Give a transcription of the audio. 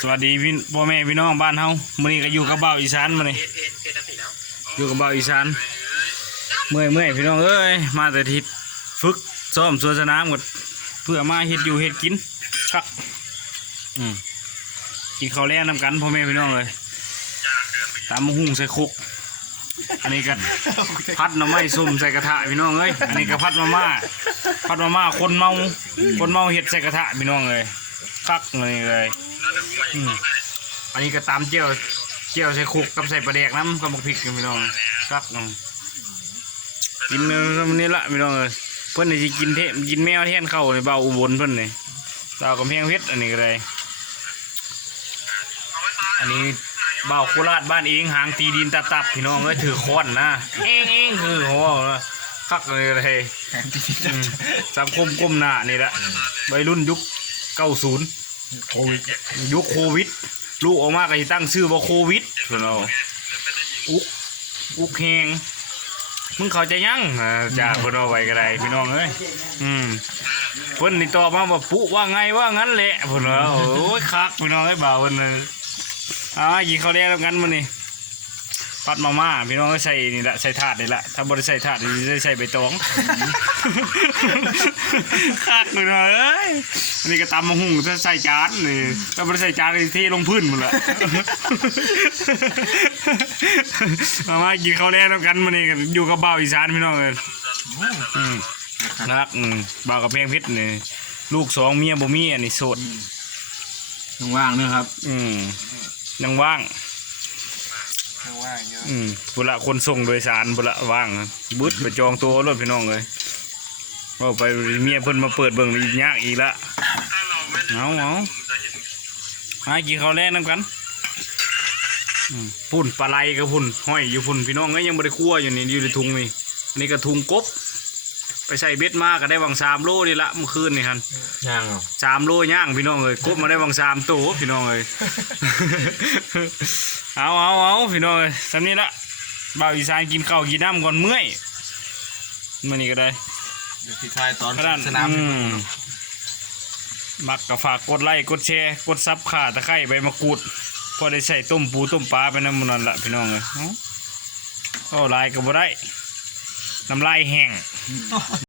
สวัสดีพี่พ่อแม่พี่น้องบ้านเฮามื้อนี้ก็อยู่กับบ่าวอีสานมื้อนี้อยู่กับบ่าวอีสานเมื่อยเมื่อยพี่น้องเอ้ยมาแต่ทิศฝึกซ้อมสวนสนามหมดเพื่อมาเฮ็ดอยู่เฮ็ดกินครับอืมกินข้าวแลงนำกันพ่อแม่พี่น้องเลยตามมะฮุ่งใส่คุกอันนี้ก็พัดหน่อไม้ส้มใส่กระทะพี่น้องเอ้ยอันนี้ก็พัดมาม่าพัดมาม่าคนเมาคนเมาเฮ็ดใส่กระทะพี่น้องเลย คักเลยเลยอืมอันนี้ก็ตามเจียวเจียวใส่คุกกับใส่ปลาแดกน้ำกับหมกพริกกันพี่น้องครับน้องกินเนื้อมันนี้ละพี่น้องเอ้ยเพิ่นนี่สิกินเทกินแมวแทนเข้าวในเบาอุบลเพิ่นนี่เบากำแพงเพชรอันนี้ก็ได้อันนี้เบาโคราชบ้านเองหางตีดินตับตับพี่น้องเอ้ยถือค้อนนะเองเองคือโหคักเลยเลยอืมสังคมก้มหน้านี่แหละวัยรุ่นยุคเก้าศูนย์ โควิดยุคโควิด ลูกออกมาก็สิตั้งชื่อว่าโควิดเพื่อนเราอุกอุกแหงมึงเข้าใจยังอ่าจ้าเพื่อนเอาไว้ก็ได้พี่น้องเอ้ยอืมเพิ่นนี่ตอบมาว่าปุ๊ว่าไงว่างั้นแหละเพื่อนเราโอ้ยคักพี่น้องไอ้ยบ่าวเพิ่นน่ะอ่ากินข้าวแดงแล้วกันมื้อนี้ ปัดมาม่าพี่น้องก็ใส่นี่ละใส่ถาดนี่ละถ้าบ่ได้ใส่ถาดนี่จะใส่ใบตองคักพี่น้องเอ้ยอันนี้ก็ตำมะฮุ่งถ้าใส่จานนี่ถ้าบ่ได้ใส่จานก็เทลงพื้นหมดละมามากินข้าวแดงแล้วกันมื้อนี้กันอยู่กับบ่าวอีสานพี่น้องเอ้ยอืมรักอืมบ่าวกับแพงเพชรนี่ลูกสองเมียบ่มีอันนี้โสดว่างๆนะครับ อืมยังว่าง ว่างเยอะอืมบุละคนส่งโดยสารบุละว่างบึดไปจองตัวรถพี่น้องเลยว่าไปเมียเพิ่นมาเปิดเบิ่งอีกยากอีกละเอาเอาหากินข้าวแลงน้ำกันอืมพุ่นปลาไหลกับพุ่นห้อยอยู่พุ่นพี่น้องก็ยังบ่ได้คั่วอยู่นี่อยู่ในถุงนี่อันนี้ก็ถุงกบ ไปใส่เบ็ดมาก็ได้วังสามโลนี่ละเมื่อคืนนี่ฮันย่างเหรอสามโลย่างพี่น้องเลยกบมาได้วังสามตัวพี่น้องเลยเอาเอาเอาพี่น้องเลยสำนี้ละบ่าวอีสานกินข้าวกินน้ำก่อนเมื่อยมันนี่ก็ได้เดี๋ยวพี่ทายตอนขนาดสนามอืมมักก็ฝากกดไลค์กดแชร์กดซับข่าตะไคร้ใบมะกรูดพอได้ใส่ต้มปูต้มปลาไปน้ำมันนั่นละพี่น้องเลยเอ้าก็ลายก็บ่ได้น้ำลายแห้ง